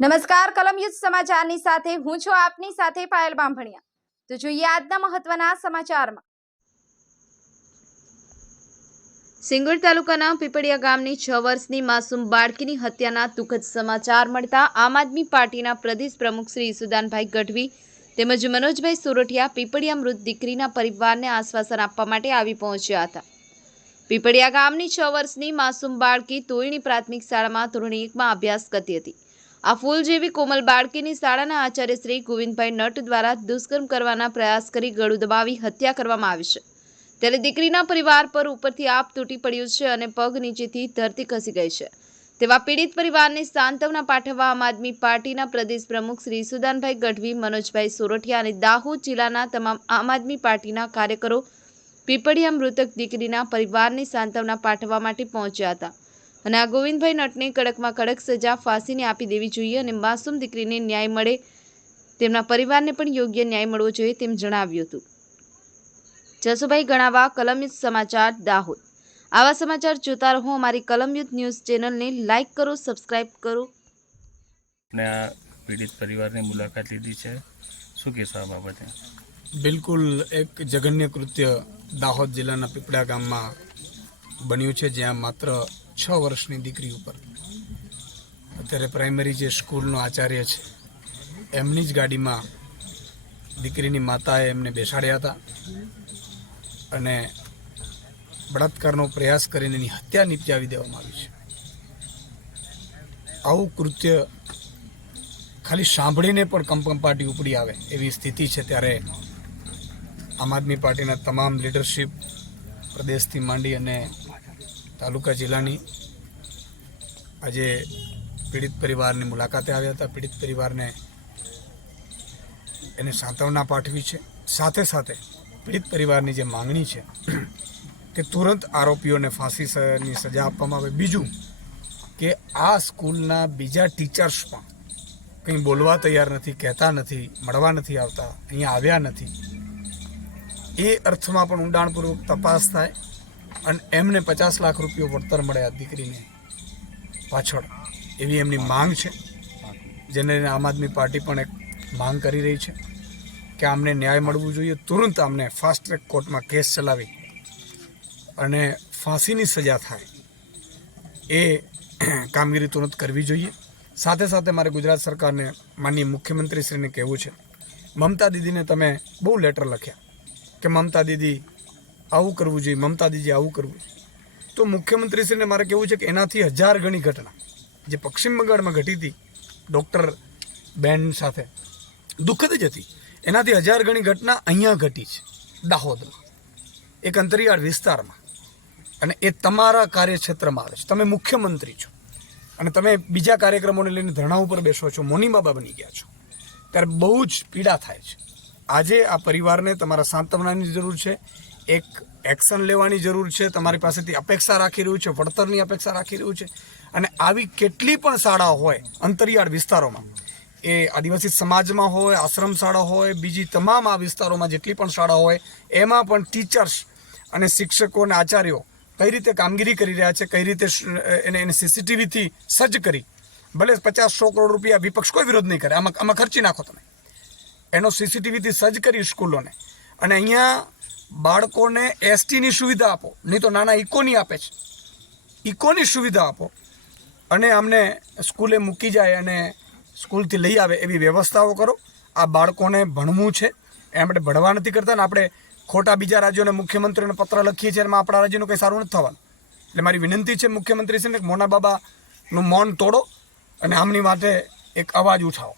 નમસ્કાર કલમ યુદ્ધ સમાચારની સાથે હું છું આપની સાથે પાયલ બાંભણિયા। તો જોઈએ આજના મહત્વના સમાચારમાં। સિંગોડ તાલુકાના પીપળિયા ગામની 6 વર્ષની માસૂમ બાળકીની હત્યાના દુઃખદ સમાચાર મળતા આમ આદમી પાર્ટીના પ્રદેશ પ્રમુખ શ્રી ઈસુદાનભાઈ ગઢવી તેમજ મનોજભાઈ સોરઠિયા પીપળિયા મૃત દીકરીના પરિવારને આશ્વાસન આપવા માટે આવી પહોંચ્યા હતા। પીપળિયા ગામની 6 વર્ષની માસૂમ બાળકી તોયણી પ્રાથમિક શાળામાં ધોરણ 1માં અભ્યાસ કરતી હતી। આ ફૂલ જેવી કોમલ બાળકીની શાળાના આચાર્ય શ્રી ગોવિંદભાઈ નટ દ્વારા દુષ્કર્મ કરવાના પ્રયાસ કરી ગળું દબાવી હત્યા કરવામાં આવી છે। ત્યારે દીકરીના પરિવાર પર ઉપરથી આપ તૂટી પડ્યું છે અને પગ નીચેથી ધરતી ખસી ગઈ છે। તેવા પીડિત પરિવારને સાંત્વના પાઠવવા આમ આદમી પાર્ટીના પ્રદેશ પ્રમુખ શ્રી ઈસુદાનભાઈ ગઢવી, મનોજભાઈ સોરઠિયા અને દાહોદ જિલ્લાના તમામ આમ આદમી પાર્ટીના કાર્યકરો પીપળિયા મૃતક દીકરીના પરિવારને સાંત્વના પાઠવવા માટે પહોંચ્યા હતા અને આ ગોવિંદભાઈ નટને કડકમાં કડક સજા ફાંસીને આપી દેવી જોઈએ અને માસૂમ દીકરીને ન્યાય મળે, તેમના પરિવારને પણ યોગ્ય ન્યાય મળવો જોઈએ તેમ જણાવ્યું હતું। જસુભાઈ ગણાવા, કલમ યુદ્ધ સમાચાર, દાહોદ। આવા સમાચાર જોતા રહો અમારી કલમ યુદ્ધ ન્યૂઝ ચેનલને લાઇક કરો, સબસ્ક્રાઇબ કરો। ને આ પીડિત પરિવારની મુલાકાત લીધી છે, શું કહેશો આ બાબતે? બિલકુલ એક જઘન્ય કૃત્ય દાહોદ જિલ્લાના પીપળિયા ગામમાં બન્યું છે, જ્યાં માત્ર 6 વર્ષની દીકરી ઉપર અત્યારે પ્રાઇમરી જે સ્કૂલનો આચાર્ય છે એમની જ ગાડીમાં દીકરીની માતાએ એમને બેસાડ્યા હતા અને બળાત્કારનો પ્રયાસ કરીને એની હત્યા નિપજાવી દેવામાં આવી છે। આવું કૃત્ય ખાલી સાંભળીને પણ કંપકંપાટી ઉપડી આવે એવી સ્થિતિ છે। ત્યારે આમ આદમી પાર્ટીના તમામ લીડરશિપ પ્રદેશથી માંડી અને તાલુકા જિલ્લાની આજે પીડિત પરિવારની મુલાકાતે આવ્યા હતા। પીડિત પરિવારને એને સાંત્વના પાઠવી છે। સાથે સાથે પીડિત પરિવારની જે માંગણી છે કે તુરંત આરોપીઓને ફાંસીની સજા આપવામાં આવે। બીજું કે આ સ્કૂલના બીજા ટીચર્સ પણ કંઈ બોલવા તૈયાર નથી, કહેતા નથી, મળવા નથી આવતા, અહીંયા આવ્યા નથી, એ અર્થમાં પણ ઊંડાણપૂર્વક તપાસ થાય અને એમને 50 લાખ રૂપિયા વળતર મળે આ દીકરીને પાછળ, એવી એમની માંગ છે, જેને આમ આદમી પાર્ટી પણ એક માંગ કરી રહી છે કે આમને ન્યાય મળવું જોઈએ। તુરંત આમને ફાસ્ટ ટ્રેક કોર્ટમાં કેસ ચલાવી અને ફાંસીની સજા થાય એ કામગીરી તુરંત કરવી જોઈએ। સાથે સાથે મારે ગુજરાત સરકારને, માનનીય મુખ્યમંત્રીશ્રીને કહેવું છે, મમતા દીદીને તમે બહુ લેટર લખ્યા કે મમતા દીદી આવું કરવું જોઈએ, મમતા દીદી આવું કરવું જોઈએ, તો મુખ્યમંત્રીશ્રીને મારે કહેવું છે કે એનાથી 1000 ગણી ઘટના જે પશ્ચિમ બંગાળમાં ઘટી હતી ડૉક્ટર બેન સાથે, દુઃખદ જ હતી, એનાથી 1000 ગણી ઘટના અહીંયા ઘટી છે દાહોદમાં, એક અંતરિયાળ વિસ્તારમાં, અને એ તમારા કાર્યક્ષેત્રમાં આવે છે। તમે મુખ્યમંત્રી છો અને તમે બીજા કાર્યક્રમોને લઈને ધરણા ઉપર બેસો છો, મોની બાબા બની ગયા છો, ત્યારે બહુ જ પીડા થાય છે। આજે આ પરિવારને તમારા સાંત્વનાની જરૂર છે, એક એક્શન લેવાની જરૂર છે, તમારી પાસેથી અપેક્ષા રાખી રહ્યું છે, વળતરની અપેક્ષા રાખી રહ્યું છે। અને આવી કેટલી પણ શાળાઓ હોય અંતરિયાળ વિસ્તારોમાં, એ આદિવાસી સમાજમાં હોય, આશ્રમ શાળા હોય, બીજી તમામ આ વિસ્તારોમાં જેટલી પણ શાળાઓ હોય, એમાં પણ ટીચર્સ અને શિક્ષકો અને આચાર્યો કઈ રીતે કામગીરી કરી રહ્યા છે, કઈ રીતે એને સીસીટીવીથી સજ્જ કરી, ભલે 50-100 કરોડ રૂપિયા વિપક્ષ કોઈ વિરોધ નહીં કરે, આમાં ખર્ચી નાખો તમે, એનો સીસીટીવીથી સજ્જ કરી સ્કૂલોને, અને અહીંયા બાળકોને એસટીની સુવિધા આપો, નહીં તો નાના ઇકોની આપે છે, ઇકોની સુવિધા આપો અને અમને સ્કૂલે મૂકી જાય અને સ્કૂલથી લઈ આવે એવી વ્યવસ્થાઓ કરો। આ બાળકોને ભણવું છે, એ આપણે ભણવા નથી કરતા ને આપણે ખોટા બીજા રાજ્યોને મુખ્યમંત્રીને પત્ર લખીએ છીએ, એમાં આપણા રાજ્યનું કંઈ સારું નથી થવાનું। એટલે મારી વિનંતી છે મુખ્યમંત્રીશ્રીને કે મોના બાબાનું મૌન તોડો અને આમની માટે એક અવાજ ઉઠાવો।